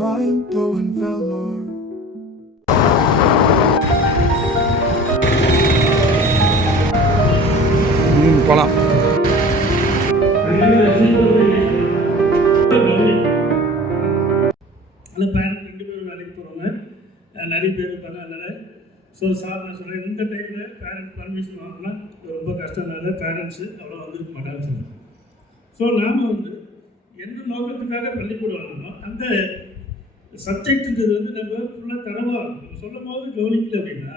Mind-blowing velour. போகலாம். அந்த parent 2 பேரும் வேலைக்கு போகிறவங்க நிறைய பேர் இருப்பாங்க. அதனால் சார் நான் சொல்கிறேன், இந்த டைமில் பேரண்ட் பர்மிஷன் வாங்கினா ரொம்ப கஷ்டம்னால பேரண்ட்ஸு அவ்வளோ வந்துருக்க மாட்டாங்கன்னு சொல்லுவேன். நாம் என்ன நோக்கத்துக்காக பள்ளிக்கூடம் வாங்கணுமோ அந்த சப்ஜெக்டுன்றது நம்ம ஃபுல்லாக தரவாக நம்ம சொல்லும் போது கவனிக்கல அப்படின்னா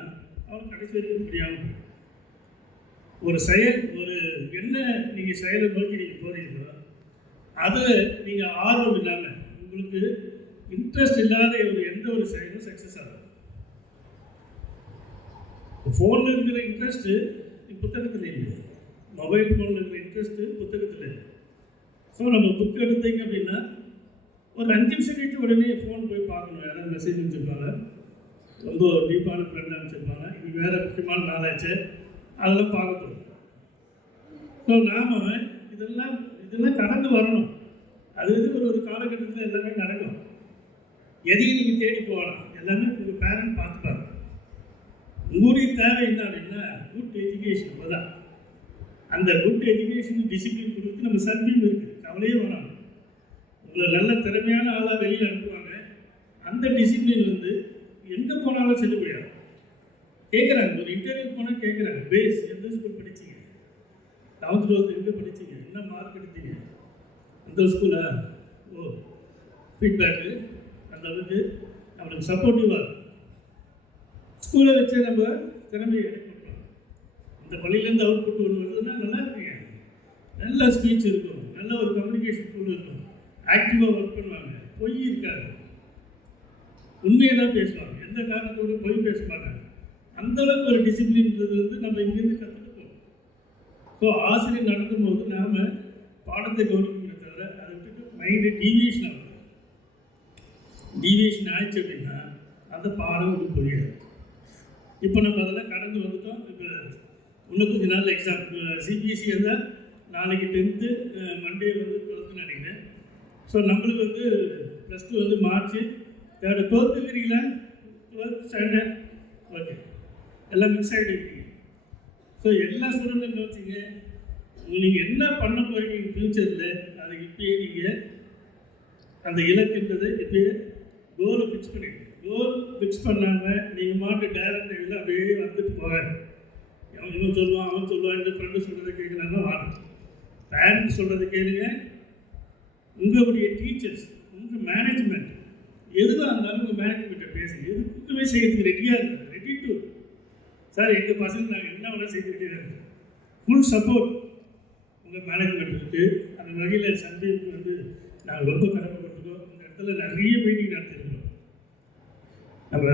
அவனுக்கு கடைசி வரைக்கும் முடியாமல் ஒரு செயல் என்ன நீங்கள் செயலை நோக்கி நீங்கள் போகிறீங்களோ அதை நீங்கள் ஆர்வம் இல்லாமல் உங்களுக்கு இன்ட்ரெஸ்ட் இல்லாத எந்த ஒரு செயலும் சக்ஸஸ் ஆகும். ஃபோனில் இருக்கிற இன்ட்ரெஸ்ட்டு புத்தகத்தில் இல்லை, மொபைல் ஃபோனில் இருக்கிற இன்ட்ரெஸ்ட்டு புத்தகத்தில் இல்லை. நம்ம புக் எடுத்தீங்க அப்படின்னா ஒரு 5 நிமிஷம் கழிச்சு உடனே ஃபோன் போய் பார்க்கணும். யாராவது மெசேஜ் அனுப்பிச்சிருப்பாங்க, ரொம்ப டீப்பான ஃப்ரெண்ட் அனுப்பிச்சிருப்பாங்க, இன்னைக்கு வேறு முக்கியமான நாளாச்சு, அதெல்லாம் பார்க்கணும். நாம் இதெல்லாம் கடந்து வரணும். அது ஒரு காலகட்டத்தில் எல்லாமே நடக்கும். எதையும் நீங்கள் தேடி போகலாம், எல்லாமே உங்கள் பேரண்ட் பார்த்துப்பாங்க. உங்களுடைய தேவை என்ன அப்படின்னா குட் எஜுகேஷன். அவ்வளோதான். அந்த குட் எஜுகேஷன் டிசிப்ளின் கொடுத்து நம்ம சர்வீஸ் இருக்குது, கவலையே வேணாம். உங்களை நல்ல திறமையான ஆளாக வெளியில் அனுப்புவாங்க. அந்த டிசிப்ளின் எங்கே போனாலும் செல்லுபடியாகும். கேட்குறாங்க, ஒரு இன்டர்வியூ போனால் கேட்குறாங்க, பேஸ் எந்த ஸ்கூல் படிச்சிங்க, 11th 12th எங்கே படிச்சிங்க, என்ன மார்க் எடுத்தீங்க, அந்த ஸ்கூலா, ஃபீட்பேக்கு அந்த அளவுக்கு அவனுக்கு சப்போர்ட்டிவாக ஸ்கூலை வச்சு நம்ம திறமையை எடுத்துக்கலாம். இந்த பள்ளியிலேருந்து அவுட்புட் ஒன்று வருதுன்னா நல்லா இருக்குங்க, நல்ல ஸ்பீச் இருக்கும், நல்ல ஒரு கம்யூனிகேஷன் டூல் இருக்கும், ஆக்டிவாக ஒர்க் பண்ணுவாங்க, பொய் இருக்காது, உண்மையை தான் பேசுவாங்க, எந்த காரணத்தோடு பொய் பேச மாட்டாங்க. அந்தளவுக்கு ஒரு டிசிப்ளின்றது நம்ம இங்கேருந்து கற்றுக்கணும். ஆசிரியர் நடத்தும் போது நாம் பாடத்தை கவனிக்கணும் தவிர அதை விட்டுட்டு மைண்டு டீவியேஷன் ஆகும். டீவியேஷன் ஆயிடுச்சு அப்படின்னா அந்த பாடம் புரியாது. இப்போ நம்ம அதெல்லாம் கடந்து வந்துட்டோம். இப்போ இன்னும் கொஞ்சம் நாள் எக்ஸாம் சிபிஎஸ்சி இருந்தால் நாளைக்கு 10th, மண்டே 12th நினைக்கிறேன். நம்மளுக்கு +2 மார்ச் 3rd 12th இருக்கிறீங்களா, 12th ஸ்டாண்டர்ட், ஓகே, எல்லாம் மிக்ஸ் ஆகிட்டு இருக்கீங்க. எல்லா ஸ்டூடெண்ட்டும் வச்சுங்க, நீங்கள் என்ன பண்ண போகிறீங்க ஃப்யூச்சரில் அதை இப்பயே நீங்கள் அந்த இலக்குன்றதை இப்பயே கோலை ஃபிக்ஸ் பண்ணிடுங்க. கோல் ஃபிக்ஸ் பண்ணாமல் நீங்கள் மாட்டு டைரக்ட் இதில் அப்படியே வந்துட்டு போகாது. இவன் சொல்லுவான், அவன் சொல்லுவான், இந்த ஃப்ரெண்டு சொல்கிறத கேட்கலான்னா வாங்க. பேரண்ட் சொல்கிறத கேளுங்க. உங்களுடைய டீச்சர்ஸ், உங்கள் மேனேஜ்மெண்ட் எதுவாக இருந்தாலும் உங்கள் மேனேஜ்மெண்ட்டை பேசுங்க. எதுக்குமே செய்யறதுக்கு ரெடியாக இருக்குது, ரெடி டு சார் எங்கள் பசங்க நாங்கள் என்ன வேணால் செய்துக்கிட்டே இருக்கோம். ஃபுல் சப்போர்ட் உங்கள் மேனேஜ்மெண்ட்டுக்கு. அந்த வகையில் சண்டேக்கு நாங்கள் ரொம்ப கடமைப்பட்டிருக்கோம். இந்த இடத்துல நிறைய மீட்டிங் நடத்திருக்கோம். நம்ம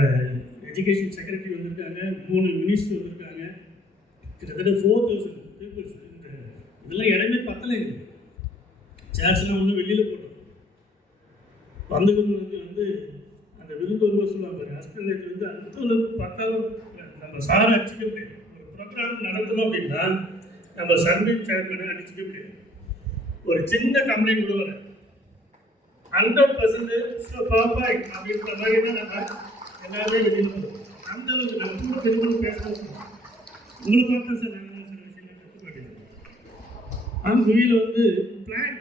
எஜுகேஷன் செக்ரட்டரி வந்திருக்காங்க, 3 மினிஸ்டர் வந்திருக்காங்க, கிட்டத்தட்ட 4000 பீப்புள்ஸ். இதெல்லாம் இடமே பத்தலை. சேர்ஸ்லாம் ஒன்றும் வெளியில் போட்டோம். வந்தவங்களுக்கு அந்த விருதுகள் சொல்லுவாங்க, ஹாஸ்பிட்டல் அந்த அளவுக்கு பக்காவும் நம்ம சாரை அடிச்சுக்க முடியாது. ஒரு ப்ரோக்ராம் நடத்தணும் அப்படின்னா நம்ம சர்வே சேர்மனை அடிச்சுக்க முடியாது. ஒரு சின்ன கம்ப்ளைண்ட் கூட வர 100% பர்ஃபெக்ட் அப்படின்ற மாதிரி தான் நம்ம எல்லாருமே வெளியில் போகிறோம். அந்த அளவுக்கு நம்ம கூட பெருமாள் பேசணும். உங்களை பார்த்தா சார் நாங்கள் சில விஷயங்கள் கற்றுக்காட்டிங்க. அந்த வகையில் பிளான்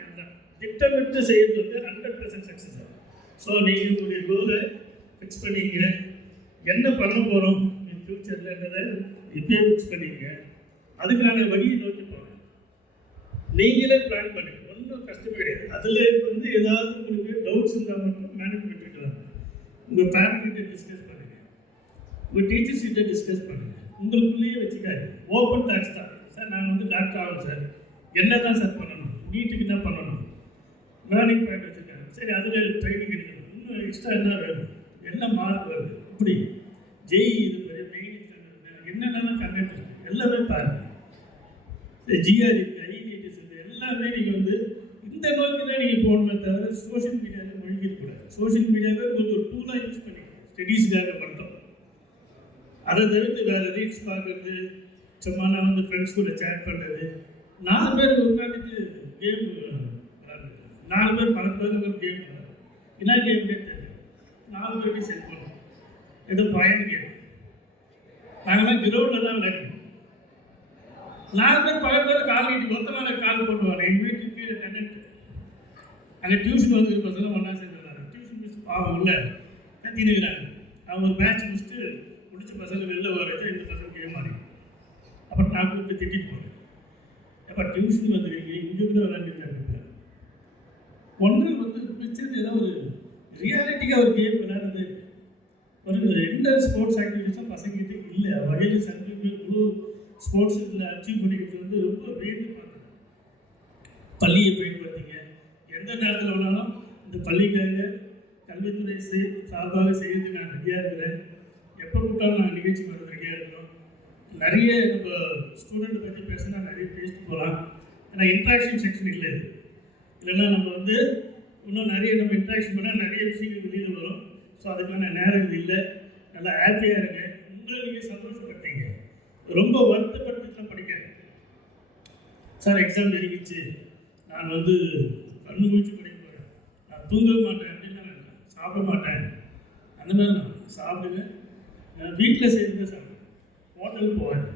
திட்டமிட்டு செய்யறது 100% சக்ஸஸ் ஆகும். நீங்கள் உங்களுடைய கோலை ஃபிக்ஸ் பண்ணிங்க, என்ன பண்ண போகிறோம் ஃப்யூச்சர்லன்றதை இப்பயே ஃபிக்ஸ் பண்ணிங்க, அதுக்கான வழியை நோக்கி போங்க. நீங்களே பிளான் பண்ணுங்க, ஒன்றும் கஷ்டமே கிடையாது. அதில் ஏதாவது உங்களுக்கு டவுட்ஸ் இருந்தால் மட்டும் மேனேஜ்மெண்ட் கிட்ட வாங்க, உங்கள் பேரண்ட் கிட்ட டிஸ்கஸ் பண்ணுங்க, உங்கள் டீச்சர்ஸ் கிட்ட டிஸ்கஸ் பண்ணுங்க. உங்களுக்குள்ளேயே வச்சுக்காது. ஓப்பன் டாக்ஸ் தான் சார், நான் டாக்டர் ஆகும் சார், என்ன தான் சார் பண்ணணும், நீட்டுக்கு என்ன பண்ணணும், லேர்னிங் பாயிண்ட் வச்சுருக்காங்க, சரி அதில் ட்ரைனிங் எடுக்கணும், இன்னும் எக்ஸ்ட்ரா என்ன வேணும், என்ன மார்க் வருது, இப்படி ஜெய் இது மெயின் என்னென்னலாம் கண்டென்ட் இருக்குது எல்லாமே பாருங்கள். ஜிஆர் இருக்குது, ஐடிஎஸ் இருக்குது, எல்லாமே நீங்கள் இந்த நோக்கி தான் நீங்கள் போகணுமே தவிர சோஷியல் மீடியாவில் மூழ்கிடக்கூடாது. சோஷியல் மீடியாவை உங்களுக்கு ஒரு டூலாக யூஸ் பண்ணிக்கணும். ஸ்டடீஸ்க்காக மட்டும் அதை தவிர்த்து வேறு ரீல்ஸ் பார்க்குறது, சும்மா நான் வந்து ஃப்ரெண்ட்ஸ் கூட சேட் பண்ணுறது, 4 பேர் உட்காந்துட்டு கேம் விளாடுறது, 4 பேர் பக்கத்தில் ஒரு கேம் விளாடுறது. என்ன கேம்னே தெரியல, 4 பேருக்கு செட் பண்ணுவோம். ஏதோ பயன் கேம். நாங்கள்லாம் கிரவுண்டில் தான் விளையாடுவோம். 4 பேர் பக்கத்தில் கால் நீட்டி மொத்தமாக கால் போட்டுவாங்க. எங்கள் வீட்டுக்கு கீழே டெனன்ட் அங்கே டியூஷன் வந்துருக்க பசங்க ஒன்றா சேர்ந்துருந்தாங்க. டியூஷன் மிஸ் பாவம் இல்லை கத்தினுக்கிறாங்க. அவங்க ஒரு மேட்ச் முடிச்ச பசங்க வெளில வர வச்சா இந்த பசங்க கேம் ஆடி. அப்புறம் நான் கூப்பிட்டு திட்டிட்டு போனேன். அப்போ டியூஷன் வந்துருக்கீங்க, இங்கே கூட விளையாண்டுருக்காங்க. ஒன்று வந்து பிடிச்சது ஏதோ ஒரு ரியாலிட்டிக்காக ஒரு கேம் விளையாடுறது, ஒரு எந்த ஸ்போர்ட்ஸ் ஆக்டிவிட்டிஸும் பசங்கிட்ட இல்லை. வகையில் சர்டிஃபிகேட் முழு ஸ்போர்ட்ஸ் இதில் அச்சீவ் பண்ணிக்கிறது வந்து ரொம்ப வேண்டு பார்க்குறேன். பள்ளியை பயன்படுத்திங்க, எந்த நேரத்தில் வேணாலும் இந்த பள்ளிக்காக கல்வித்துறை சார்பாக செய்யறதுக்கு நான் ரெடியாக இருக்கிறேன். எப்போ கூப்பிட்டாலும் நான் நிகழ்ச்சி வர ரெடியாக இருக்கிறோம். நிறைய நம்ம ஸ்டூடெண்ட் பற்றி பேசினா நிறைய பேசிட்டு போகலாம். ஏன்னா இன்ட்ராக்ஷன் செக்ஷன் இல்லை, இல்லைன்னா நம்ம வந்து இன்னும் நிறைய நம்ம இன்ட்ராக்ஷன் பண்ணால் நிறைய விஷயங்கள் வெளியில் வரும். ஸோ அதுக்கான நேரம் இல்லை. நல்லா ஹாப்பியாக இருங்க. உங்களை நீங்கள் சந்தோஷப்படுத்தீங்க. ரொம்ப வருத்தப்பட்டு படிக்கிறேன். சார் எக்ஸாம் நெருங்கிச்சு, நான் வந்து கண்ணு முடிச்சு படிக்க போகிறேன், நான் தூங்க மாட்டேன் அப்படின்னா சாப்பிட மாட்டேன். அந்த மாதிரி நான் சாப்பிடுங்க, வீட்டில் சேர்ந்து சாப்பிடுங்க, ஹோட்டலுக்கு போவேன்.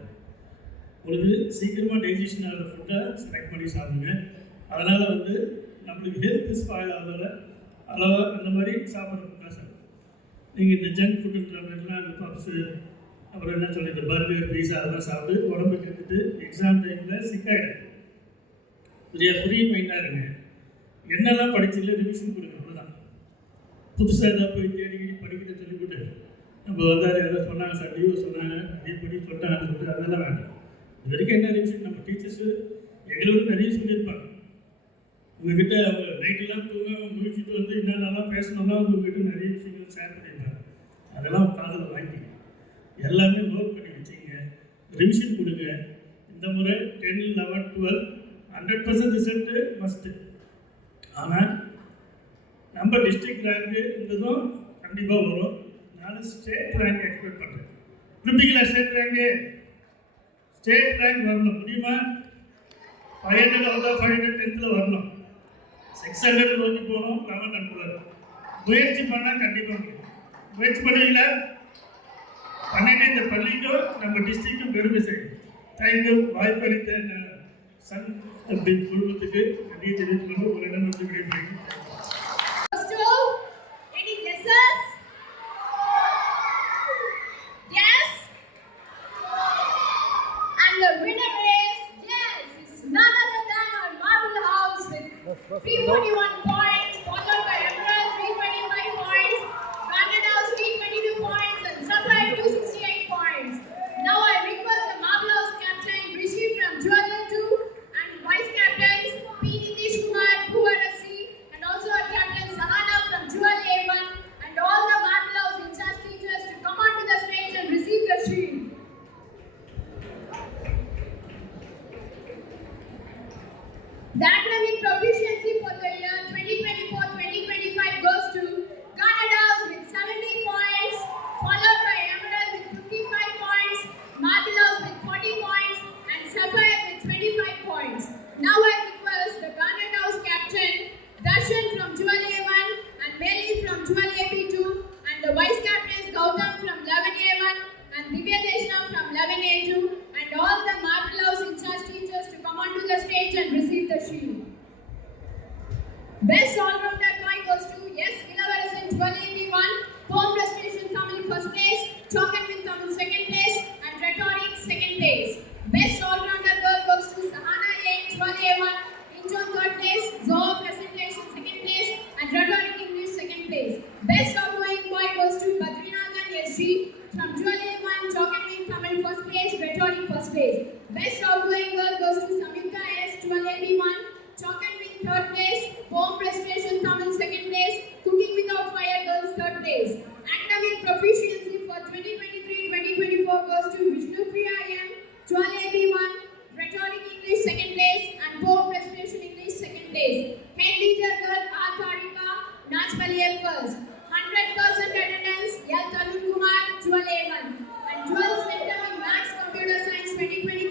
உங்களுக்கு சீக்கிரமாக டைஜஷன் ஆகிற ஃபுட்டை செலக்ட் பண்ணி சாப்பிடுங்க. அதனால் வந்து நம்மளுக்கு ஹெல்த் ஸ்பாயில் ஆகிறதால அளவாக அந்த மாதிரி சாப்பிட்ற ஃபுட்டாக சாப்பிடுங்க. நீங்கள் இந்த ஜங்க் ஃபுட்டுன்ற மாதிரிலாம் இந்த பப்ஸு அப்புறம் என்ன சொல்லி இந்த பர்கர் பீஸா அதெல்லாம் சாப்பிட்டு உடம்புக்கு எடுத்துட்டு எக்ஸாம் டைமில் சிக்காயிடும். ஃப்ரீ மைண்டாக இருங்க. என்னெல்லாம் படிச்சில்ல ரிவிஷன் கொடுங்க, அவ்வளோதான். புதுசாக ஏதாவது போய் தேடி படிக்கிறத சொல்லிவிட்டு நம்ம வந்தார் ஏதோ சொன்னாங்க சார், லீவு சொன்னாங்க, அதே படி சொல்லிட்டாங்கன்னு சொல்லிட்டு அதெல்லாம் வேண்டாம். இது வரைக்கும் என்ன ரிவிஷன் நம்ம டீச்சர்ஸு எங்களோட நிறைய சொல்லியிருப்பாங்க. உங்ககிட்ட அவங்க நைட்டெல்லாம் தூங்க முடிச்சுட்டு வந்து என்னென்னலாம் பேசணும்னா உங்ககிட்ட நிறைய விஷயங்கள் ஷேர் பண்ணியிருக்காங்க. அதெல்லாம் காதில் வாங்கி எல்லாமே நோட் பண்ணி வச்சுங்க, ரிவிஷன் கொடுங்க. இந்த முறை 10, 11, 12 100% ரிசல்ட்டு மஸ்ட்டு. ஆனால் நம்ம டிஸ்ட்ரிக்ட் ரேங்க்கு இருந்ததும் கண்டிப்பாக வரும். நான் ஸ்டேட் ரேங்க் எக்ஸ்பெக்ட் பண்ணுறேன். கொடுப்பீங்களா ஸ்டேட் ரேங்க்கு? ஸ்டேட் ரேங்க் வரணும், முடியுமா? 500 வந்தால் 510ல் வரணும். 600 நோக்கி போகணும். 11 and 12 முயற்சி பண்ணால் கண்டிப்பாக முடியும். முயற்சி பண்ணுவீங்களா? பண்ணிட்டு இந்த பள்ளிக்கும் நம்ம டிஸ்ட்ரிக்டும் பெருமை செய்யும். தேங்க்யூ. வாய்ப்பளித்த சன் அப்படி குழுமத்துக்கு நன்றி தெரிவித்துக்கொண்டு உங்களிடம் வந்து விடைபெறுகிறேன். The academic proficiency for the year 2024-2025 goes to Canada's with 70 points, followed by Emerald with 55 points, Martilaus with 40 points, and Sapphire with 25 points. Now I request the Canada's captain, Darshan from Jewel A1 and Meli from Jewel AB2, and the vice captains Gautam from 11A1 and Divya Deshna from 11A2, and all the Martilaus in charge teachers to come onto the stage and receive the shield. Best all-rounder toy goes to S. Ilavaras 12AB1, Home Restoration Tamil first place, Chalk and Win Tamil second place, and Rhetoric second place. Best all-rounder girl goes to Sahana A 12A1, Inchon third place, Zoho Presentation second place, and Rhetoric English second place. Best outgoing boy goes to Badrinathan SG from 12A1, Chalk and Win Tamil first place, Rhetoric first place. Best outgoing girl goes to Samyukta S 12AB1, Chalk and Win third place, Home Restoration Tamil second place, Cooking Without Fire girls third place. Academic proficiency for 2023-2024 goes to Vishnu Priya M 12AB1, Rhetoric English second place, and Home Restoration English second place. Head leader girl R Tharika, Nachpali F first. 100% attendance L Tarun Kumar 12A1, and 12 Center in Maths Computer Science 2020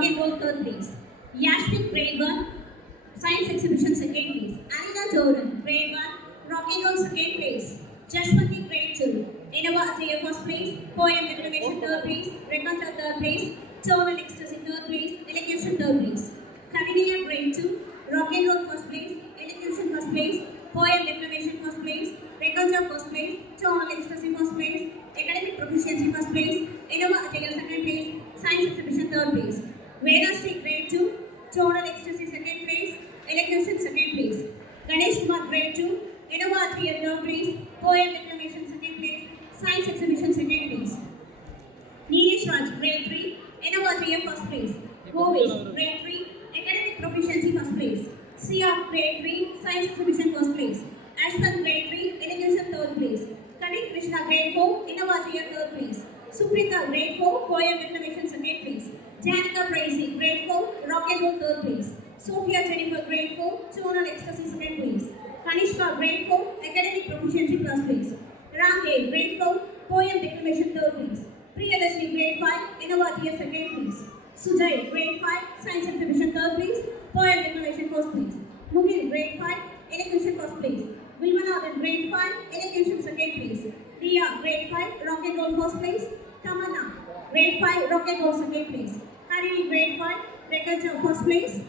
Rock and Roll, third place. Yashvik, grade 1, Science Exhibition, second place. Anina Jordan, grade 1, Rock and Roll, second place. Jashwati, grade 2, Innova Athiya, first place. Poem Declamation, third place. Reconta, third place. Tone and Ecstasy, third place. Elocution, third place. Kavinia, grade 2, Rock and Roll, first place. Elocution, first place. Poem Declamation, first place. Reconta, first place. Tone and Ecstasy, first place. Academic Proficiency, first place. Innova Athiya, second place. Science Exhibition, third place. Vedasri, grade 2, Tonal Ecstasy, second place. Elocution, second place. Ganesh Kumar, grade 2, Innova Athiya, third place. Poem Declamation, second place. Science Exhibition, second place. Neelesh Raj, grade 3, Innova Athiya, first place. Govish, grade 3, Academic Proficiency, first place. Sia, grade 3, Science Exhibition, first place. Ashwin, grade 3, Elocution, third place. Kanit Krishna, grade 4, Innova Athiya, third place. Suprita, grade 4, Poem Declamation, second place. Janica Praisi, grade 4, Rock and Roll, third place. Sophia Jennifer, grade 4, Tonal Ecstasy, second place. Kanishka, grade 4, Academic Proficiency, first place. Ramdev, grade 4, Poem Declamation, third place. Priyadashni, grade 5, Innova Athiya, second place. Sujay, grade 5, Science Exhibition, third place. Poem Declamation, first place. Mugil, grade 5, Elocution, first place. Vilmanathan, grade 5, Elocution, second place. Riya, grade 5, Rock and Roll, first place. Tamanna, grade 5, Rock and Roll, second place. Harini, grade 5, Reculture, first place.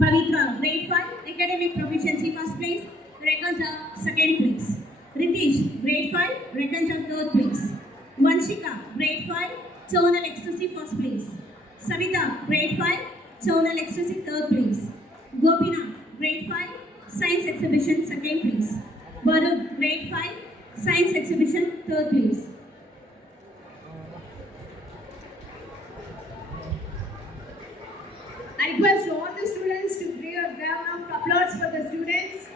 Pavitra, grade 5, Academic Proficiency, first place. Reculture, second place. Ritesh, grade 5, Reculture, third place. Vanshika, grade 5, Tonal Ecstasy, first place. Savita, grade 5, Tonal Ecstasy, third place. Gopinath, grade 5, Science Exhibition, second place. Varun, grade 5, Science Exhibition, third place. I request all the students to give a round of applause for the students.